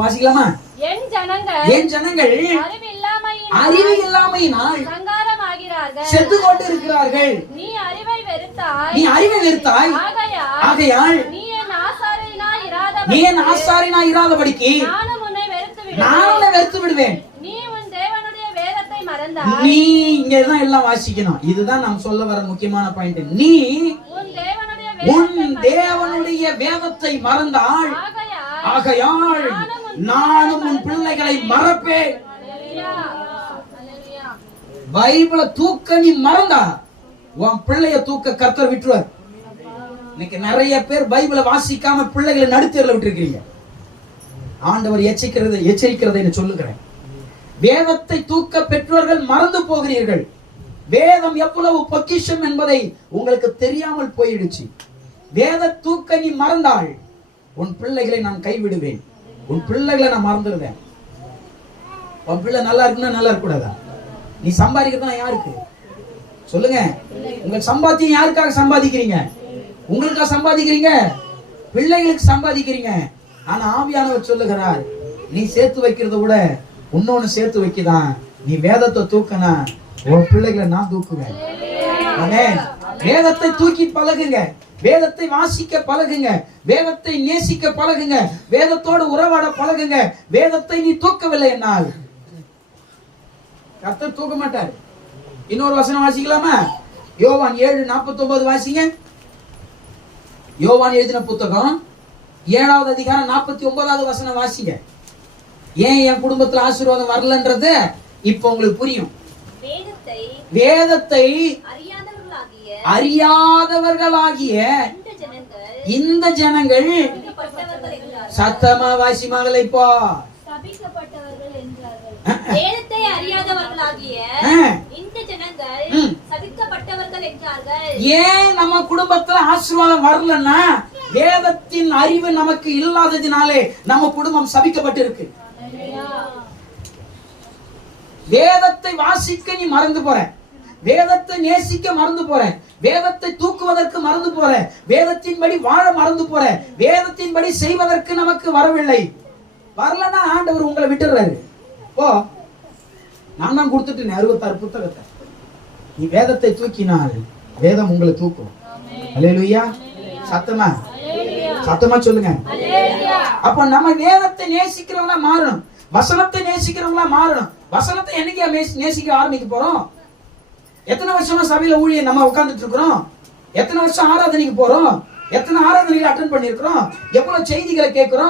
வாசிக்கலாமா? என் ஜனங்கள் அறிவு இல்லாமையினால் செத்து கொண்டு இருக்கிறார்கள். நீ அறிவை வெறுத்தாய், ஆகையால் நீ என் ஆசாரியனாய் இராதபடிக்கு நான் உன்னை வெறுத்து விடுவேன். நீ இங்கதான் எல்லாம் வாசிக்கணும். இதுதான் நாம் சொல்ல வர முக்கியமான பாயிண்ட். நீ உன் தேவனுடைய வேதத்தை மறந்தால், ஆகையால் நானும் உன் பிள்ளைகளை மறப்பேன். பைபிளை தூக்க நீ மறந்தா உன் பிள்ளைய தூக்க கர்த்தர் விட்டுருவார். இன்னைக்கு நிறைய பேர் பைபிளை வாசிக்காம பிள்ளைகளை நடுத்தேர்ல விட்டுருக்கீங்க. ஆண்டவர் எச்சரிக்கிறதை சொல்லுகிறேன். வேதத்தை தூக்க பெற்றோர்கள் மறந்து போகிறீர்கள். வேதம் எவ்வளவு பொக்கிஷம் என்பதை உங்களுக்கு தெரியாமல் போயிடுச்சு. வேத தூக்க நீ மறந்தால் உன் பிள்ளைகளை நான் கைவிடுவேன். உன் பிள்ளைகளை நான் மறந்துடுவேன். உன் பிள்ளை நல்லா இருக்குன்னா நல்லா இருக்க கூடாதா? நீ சம்பாதிக்கிறதா யாருக்கு சொல்லுங்க? உங்க சம்பாத்தியம் யாருக்காக சம்பாதிக்கிறீங்க? உங்களுக்காக சம்பாதிக்கிறீங்க, பிள்ளைகளுக்கு சம்பாதிக்கிறீங்க. ஆனா ஆவியானவர் சொல்லுகிறார், நீ சேர்த்து வைக்கிறத விட இன்னொன்னு சேர்த்து வைக்கதான். நீ வேதத்தை தூக்கனா உன் பிள்ளைகளை நான் தூக்குவேன். வேதத்தை தூக்கி பழகுங்க. வேதத்தை வாசிக்க பழகுங்க. வேதத்தை நேசிக்க பழகுங்க. வேதத்தோடு உறவாட பழகுங்க. வேதத்தை நீ தூக்கவில்லை என்னால் கர்த்தர் தூக்க மாட்டார். இன்னொரு வசனம் வாசிக்கலாமா? யோவான் 7:49 வாசிங்க. யோவான் எழுதின புத்தகம் 7வது அதிகாரம் 49வது வசனம் வாசிங்க. ஏன் என் குடும்பத்துல ஆசீர்வாதம் வரலன்றது இப்ப உங்களுக்கு புரியும். வேதத்தை அறியாதவர்களாகிய இந்த ஜனங்கள் சத்தமா வாசி மகளை போ. வேதத்தை அறியாதவர்களாகிய இந்த ஜனங்கள் சபிக்கப்பட்டவர்கள் என்றார்கள். ஏன் நம்ம குடும்பத்துல ஆசீர்வாதம் வரலன்னா வேதத்தின் அறிவு நமக்கு இல்லாததினாலே நம்ம குடும்பம் சபிக்கப்பட்டிருக்கு. வேதத்தை வாசிக்க நீ மறந்து போற, வேதத்தை நேசிக்க மறந்து போற, வேதத்தை தூக்குவதற்கு மறந்து போற, வேதத்தின்படி வாழ மறந்து போற, வேதத்தின்படி செய்வதற்கு நமக்கு வரவில்லை. வரலன்னா ஆண்டவர் உங்களை விட்டுறாரு. ஓ, நான் தான் கொடுத்துட்டேன் 66 புத்தகத்தை. நீ வேதத்தை தூக்கினால் வேதம் உங்களை தூக்கும். அல்லேலூயா. சத்தமா சத்தமா சொல்லுங்க. அப்ப நம்ம வேதத்தை நேசிக்கிறவங்களா மாறணும். வசனத்தை நேசிக்கிறவங்களா மாறணும். வசனத்தை என்னைக்கு நேசிக்க ஆரம்பிக்க போறோம்? எத்தனை வருஷமா சபையில ஊழியம் நம்ம உட்கார்ந்துட்டு இருக்கிறோம்? எத்தனை வருஷம் ஆராதனைக்கு போறோம்? எத்தனை ஆராதனைகளை அட்டெண்ட் பண்ணிருக்கிறோம்? எவ்வளவு செய்திகளை கேட்கிறோம்?